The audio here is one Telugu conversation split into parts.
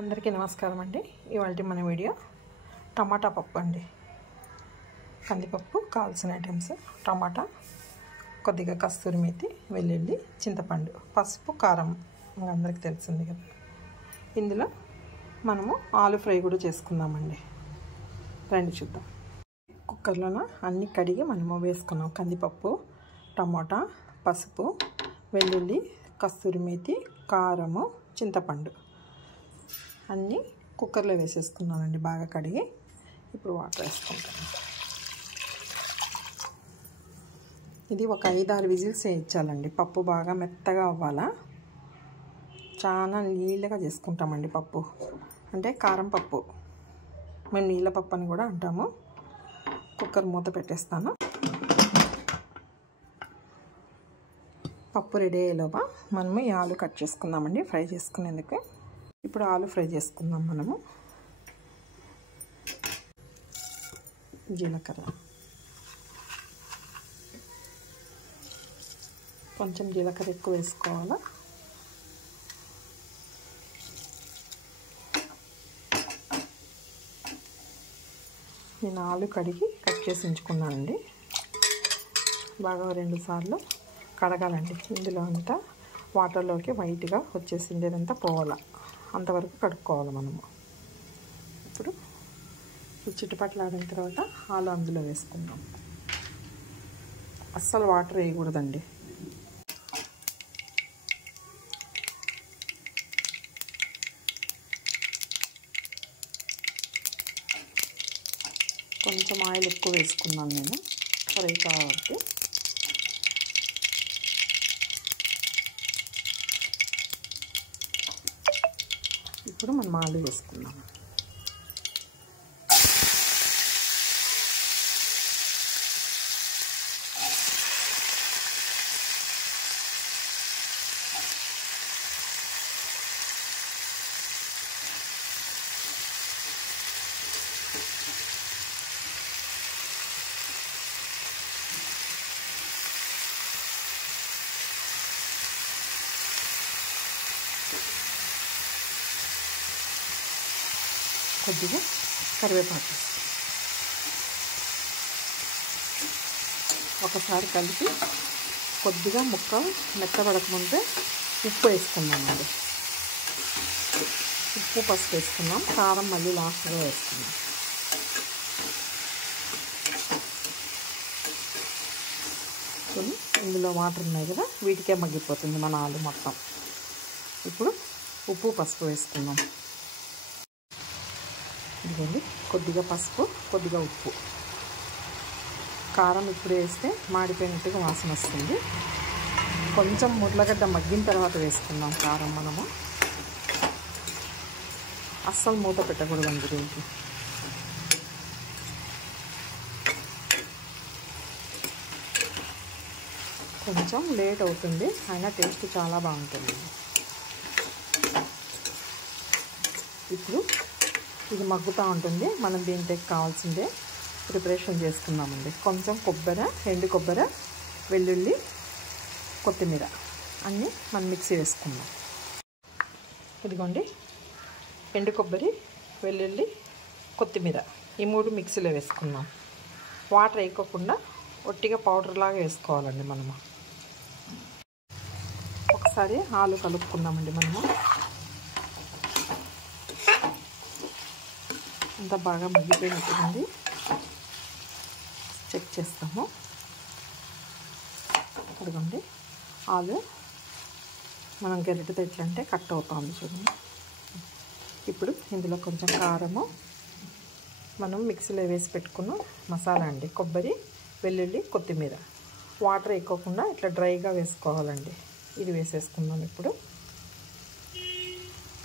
అందరికీ నమస్కారం అండి. ఇవాళ మన వీడియో టమాటా పప్పు అండి. కందిపప్పు కావాల్సిన ఐటమ్స్: టమాటా, కొద్దిగా కస్తూరి మేతి, వెల్లుల్లి, చింతపండు, పసుపు, కారం అందరికీ తెలిసింది కదా. ఇందులో మనము ఆలు ఫ్రై కూడా చేసుకుందామండి. రండి చూద్దాం. కుక్కర్లోన అన్నీ కడిగి మనము వేసుకున్నాం. కందిపప్పు, టమాటా, పసుపు, వెల్లుల్లి, కస్తూరి మేతి, కారము, చింతపండు అన్నీ కుక్కర్లో వేసేసుకున్నానండి. బాగా కడిగి ఇప్పుడు వాటర్ వేసుకుంటాను. ఇది ఒక 5-6 విజిల్స్ వేయించాలండి. పప్పు బాగా మెత్తగా అవ్వాలా. చాలా నీళ్ళగా చేసుకుంటామండి పప్పు. అంటే కారం పప్పు, మేము నీళ్ళ పప్పు అని కూడా అంటాము. కుక్కర్ మూత పెట్టేస్తాను. పప్పు రెడీ అయ్యేలోపా మనము ఈ ఆలు కట్ చేసుకుందామండి ఫ్రై చేసుకునేందుకు. ఇప్పుడు ఆలు ఫ్రై చేసుకుందాం. మనము జీలకర్ర, కొంచెం జీలకర్ర ఎక్కువ వేసుకోవాలా. నేను ఆలు కడిగి కట్ చేసి ఉంచుకున్నానండి. బాగా 2 సార్లు కడగాలండి. ఇందులో అంతా వాటర్లోకి వైట్గా వచ్చేసిండేదంతా పోవాలా, అంతవరకు కడుక్కోవాలి మనము. ఇప్పుడు ఈ చిట్టుపట్లాడిన తర్వాత ఆలు అందులో వేసుకుందాం. అస్సలు వాటర్ వేయకూడదండి. కొంచెం ఆయిల్ ఎక్కువ వేసుకున్నాను నేను ఫ్రై కాబట్టి. ఇప్పుడు మనం ఆలు వేసుకుందాం. కొద్దిగా కరివేపాకు ఒకసారి కలిపి కొద్దిగా ముక్క మెత్తబడకముందే ఉప్పు వేసుకున్నామండి. ఉప్పు, పసుపు వేసుకున్నాం. కారం మళ్ళీ లాస్ట్గా వేసుకున్నాం. ఇందులో వాటర్ ఉన్నాయి కదా, వీటికే మగ్గిపోతుంది మన ఆలు మొత్తం. ఇప్పుడు ఉప్పు, పసుపు వేసుకున్నాం. ఇదిగోండి, కొద్దిగా పసుపు, కొద్దిగా ఉప్పు. కారం ఇప్పుడు వేస్తే మాడిపోయినట్టుగా వాసన వస్తుంది. కొంచెం ముర్లగడ్డ మగ్గిన తర్వాత వేసుకుందాం కారం. మనము అస్సలు మూత పెట్టకూడదండి దీనికి. కొంచెం లేట్ అవుతుంది, అయినా టేస్ట్ చాలా బాగుంటుంది. ఇప్పుడు ఇది మగ్గుతూ ఉంటుంది. మనం దీంట్లోకి కావాల్సిందే ప్రిపరేషన్ చేసుకుందామండి. కొంచెం కొబ్బరి, ఎండు కొబ్బరి, వెల్లుల్లి, కొత్తిమీర అన్నీ మనం మిక్సీ వేసుకుందాం. ఇదిగోండి, ఎండు కొబ్బరి, వెల్లుల్లి, కొత్తిమీర ఈ 3 మిక్సీలో వేసుకుందాం. వాటర్ వేయకోకుండా ఒట్టిగా పౌడర్ లాగా వేసుకోవాలండి మనము. ఒకసారి ఆలు కలుపుకుందామండి. మనము అంతా బాగా మగ్గిపోయినట్టుంది. చెక్ చేస్తాము. అదిగోండి, ఆలు మనం గరిటెతో ఎట్లంటే కట్ అవుతుంది చూడండి. ఇప్పుడు ఇందులో కొంచెం కారము, మనం మిక్సీలో వేసి పెట్టుకున్న మసాలా అండి. కొబ్బరి, వెల్లుల్లి, కొత్తిమీర. వాటర్ వేయకోకుండా ఇట్లా డ్రైగా వేసుకోవాలండి. ఇది వేసేసుకుందాం. ఇప్పుడు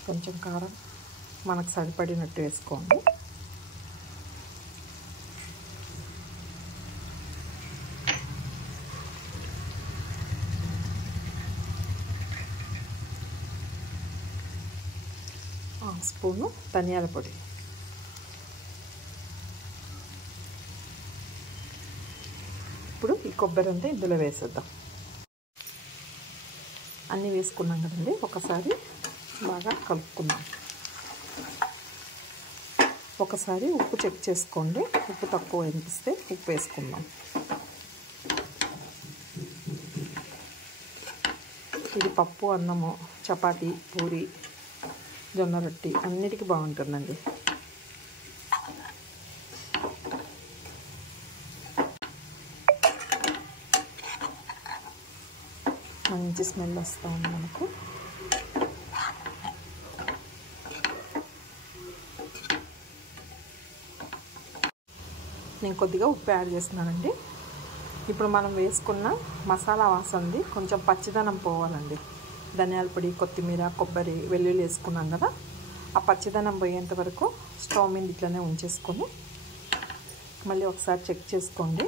కొంచెం కారం మనకు సరిపడినట్టు వేసుకోండి. స్పూను ధనియాల పొడి. ఇప్పుడు ఈ కొబ్బరి అంతా ఇందులో వేసేద్దాం. అన్నీ వేసుకున్నాం కదండి, ఒకసారి బాగా కలుపుకుందాం. ఒకసారి ఉప్పు చెక్ చేసుకోండి. ఉప్పు తక్కువ అనిపిస్తే ఉప్పు వేసుకుందాం. ఇది పప్పు, అన్నము, చపాతీ, పూరి, జొన్న రొట్టి అన్నిటికీ బాగుంటుందండి. మంచి స్మెల్ వస్తూ ఉంది మనకు. నేను కొద్దిగా ఉప్పు యాడ్ చేస్తున్నానండి. ఇప్పుడు మనం వేసుకున్న మసాలా వాసనది కొంచెం పచ్చిదనం పోవాలండి. ధనియాల పొడి, కొత్తిమీర, కొబ్బరి, వెల్లుల్లి వేసుకున్నాం కదా, ఆ పచ్చిదనం పోయేంత వరకు స్టవ్ మీద ఇట్లనే ఉంచేసుకొని మళ్ళీ ఒకసారి చెక్ చేసుకోండి.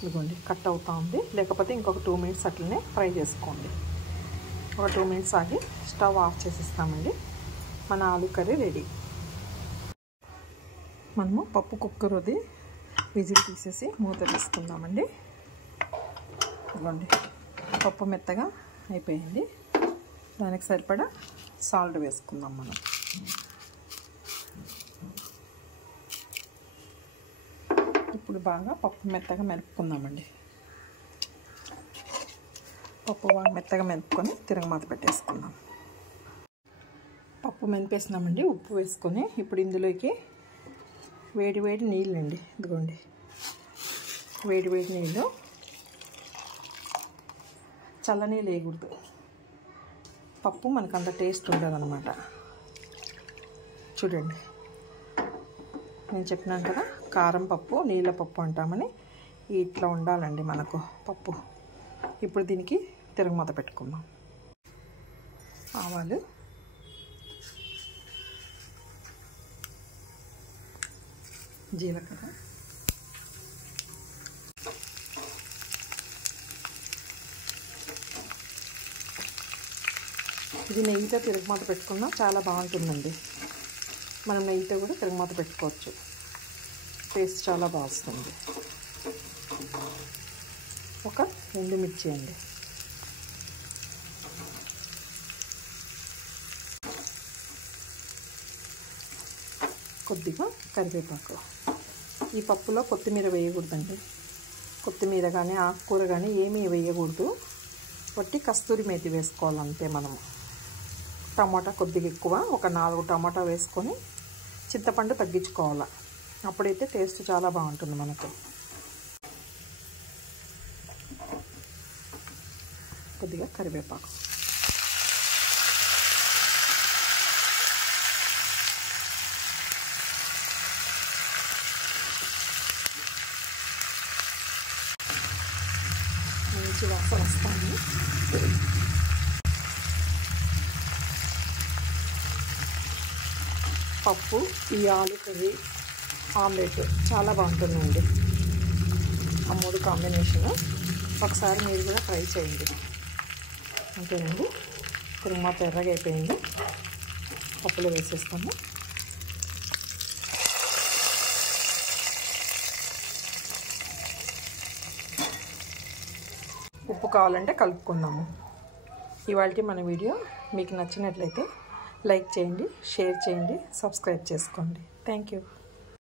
ఇదిగోండి కట్ అవుతూ ఉంది. లేకపోతే ఇంకొక 2 మినిట్స్ అట్లనే ఫ్రై చేసుకోండి. ఒక 2 మినిట్స్ ఆగి స్టవ్ ఆఫ్ చేసిస్తామండి. మన ఆలు కర్రీ రెడీ. మనము పప్పు కుక్కర్ది విజిల్ తీసేసి మూత తీసుకుందామండి. ఇదిగోండి పప్పు మెత్తగా అయిపోయింది. దానికి సరిపడా సాల్ట్ వేసుకుందాం మనం. ఇప్పుడు బాగా పప్పు మెత్తగా మెరుపుకుందామండి. పప్పు బాగా మెత్తగా మెరుపుకొని తిరగమాత పెట్టేసుకుందాం. పప్పు మెనిపేసినామండి. ఉప్పు వేసుకొని ఇప్పుడు ఇందులోకి వేడి వేడి నీళ్ళండి. ఇదిగోండి వేడి వేడి నీళ్ళు. చల్లనీళ్ళు వేయకూడదు. పప్పు మనకు అంత టేస్ట్ ఉండదన్నమాట. చూడండి నేను చెప్పినాను కదా, కారం పప్పు, నీళ్ళ పప్పు అంటామని. ఇట్లా ఉండాలండి మనకు పప్పు. ఇప్పుడు దీనికి తిరగమాత పెట్టుకుందాం. ఆవాలు, జీలకర్ర, ఇది నెయ్యితో తిరగమాత పెట్టుకున్నా చాలా బాగుంటుందండి. మనం నెయ్యితో కూడా తిరగమాత పెట్టుకోవచ్చు. టేస్ట్ చాలా బాగా వస్తుంది. ఒక ఎండుమిర్చి అండి. కొద్దిగా కరివేపాకు. ఈ పప్పులో కొత్తిమీర వేయకూడదండి. కొత్తిమీర కానీ ఆకుకూర కానీ ఏమీ వేయకూడదు. వట్టి కస్తూరి మేతి వేసుకోవాలంతే మనము. టమాటా కొద్దిగా ఎక్కువ, ఒక 4 టమాటా వేసుకొని చింతపండు తగ్గించుకోవాలి. అప్పుడైతే టేస్ట్ చాలా బాగుంటుంది మనకు. కొద్దిగా కరివేపాకు. మంచి వాసన వస్తుంది. పప్పు, ఈ ఆలు కర్రీ, ఆమ్లెట్ చాలా బాగుంటుందండి. ఆ 3 కాంబినేషను ఒకసారి మీరు కూడా ట్రై చేయండి. అంతేనండి. తిరగమాత ఎర్రగా అయిపోయింది. పప్పులో వేసేస్తాము. ఉప్పు కావాలంటే కలుపుకుందాము. ఇవాళ మన వీడియో మీకు నచ్చినట్లయితే లైక్ చేయండి, షేర్ చేయండి, సబ్స్క్రైబ్ చేసుకోండి. Thank you.